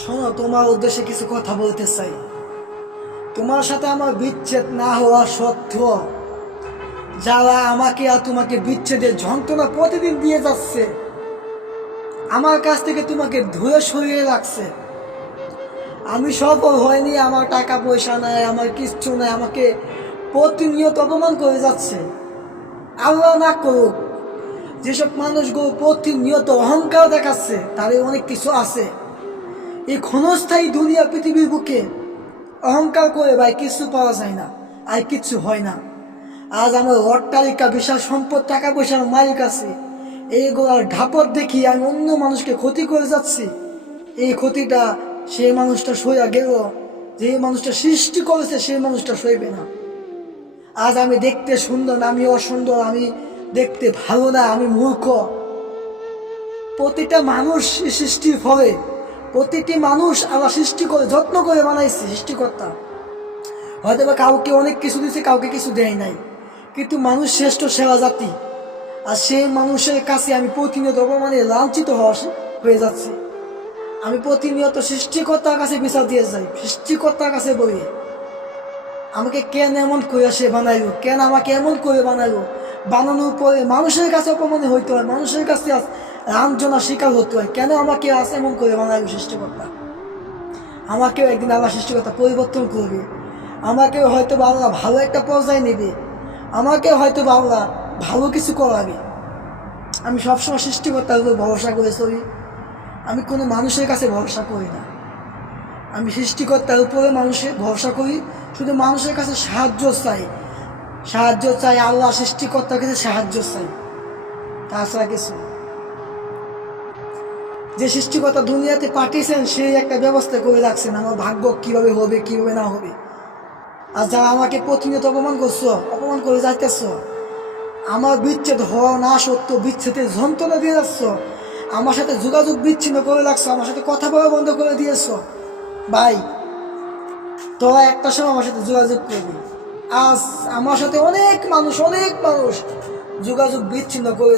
শোনো, তোমার উদ্দেশ্যে কিছু কথা বলতে চাই। তোমার সাথে আমার বিচ্ছেদ না হওয়া সত্ত্বেও যারা আমাকে আর তোমাকে বিচ্ছেদের যন্ত্রণা প্রতিদিন দিয়ে যাচ্ছে, আমার কাছ থেকে তোমাকে ধুয়ে সরিয়ে রাখছে, আমি সফল হয়নি, আমার টাকা পয়সা নাই, আমার কিচ্ছু নাই, আমাকে প্রতিনিয়ত অপমান করে যাচ্ছে। আল্লাহ না করুক, যেসব মানুষগুলো প্রতিনিয়ত অহংকার দেখাচ্ছে তাদের অনেক কিছু আছে। এই ক্ষণস্থায়ী দুনিয়া পৃথিবীর বুকে অহংকার করে ভাই কিছু পাওয়া যায় না, আর কিচ্ছু হয় না। আজ আমার অট্টালিকা, বিশাল সম্পদ, টাকা পয়সার মালিক আছে, এইগুলার ঢাপট দেখি আমি অন্য মানুষকে ক্ষতি করে যাচ্ছি। এই ক্ষতিটা সেই মানুষটা সইয়া গেল, যে মানুষটা সৃষ্টি করেছে সেই মানুষটা সইবে না। আজ আমি দেখতে সুন্দর না, আমি অসুন্দর, আমি দেখতে ভালো না, আমি মূর্খ। প্রতিটা মানুষ সৃষ্টির ফলে, প্রতিটি মানুষ আল্লাহ সৃষ্টি করে যত্ন করে বানাইছে সৃষ্টিকর্তা। হয়তো বা কাউকে অনেক কিছু দিয়েছে, কাউকে কিছু দেয় নাই, কিন্তু মানুষ শ্রেষ্ঠ সেরা জাতি। আর সেই মানুষের কাছে আমি প্রতিনিয়ত অপমানে লাঞ্ছিত হয়ে যাচ্ছি। আমি প্রতিনিয়ত সৃষ্টিকর্তার কাছে বিচার দিয়ে যাই, সৃষ্টিকর্তার কাছে বলি আমাকে কেন এমন করে সে বানাইলো, কেন আমাকে এমন করে বানাইলো। বানানোর পরে মানুষের কাছে অপমানে হইতে হয়, মানুষের কাছে লাঞ্ছনার শিকার হতে হয়। কেন আমাকে আজ এমন করে বানাইলো সৃষ্টিকর্তা? আমাকেও একদিন আল্লাহ সৃষ্টিকর্তা পরিবর্তন করবে, আমাকেও হয়তো বা আল্লাহ ভালো একটা পর্যায়ে নেবে, আমাকেও হয়তো বা আল্লাহ ভালো কিছু করাবে। আমি সবসময় সৃষ্টিকর্তার উপর ভরসা করে চলি, আমি কোনো মানুষের কাছে ভরসা করি না। আমি সৃষ্টিকর্তার উপরে মানুষের ভরসা করি, শুধু মানুষের কাছে সাহায্য চাই, আল্লাহ সৃষ্টিকর্তার কাছে সাহায্য চাই, তাছাড়া কিছু না। যে সৃষ্টিকর্তা দুনিয়াতে পাঠিয়েছেন সেই একটা ব্যবস্থা করে রাখছেন, আমার ভাগ্য কিভাবে হবে কিভাবে না হবে। আর যারা আমাকে প্রতিনিয়ত অপমান করছো, অপমান করে যাইতেছ, আমার বিচ্ছেদ হওয়া না সত্ত্বেও বিচ্ছেদের যন্ত্রণা দিয়ে যাচ্ছ, আমার সাথে যোগাযোগ বিচ্ছিন্ন করে রাখছো, আমার সাথে কথা বলা বন্ধ করে দিয়েছ, ভাই তোরা একটা সময় আমার সাথে যোগাযোগ করবি। আজ আমার সাথে অনেক মানুষ যোগাযোগ বিচ্ছিন্ন করে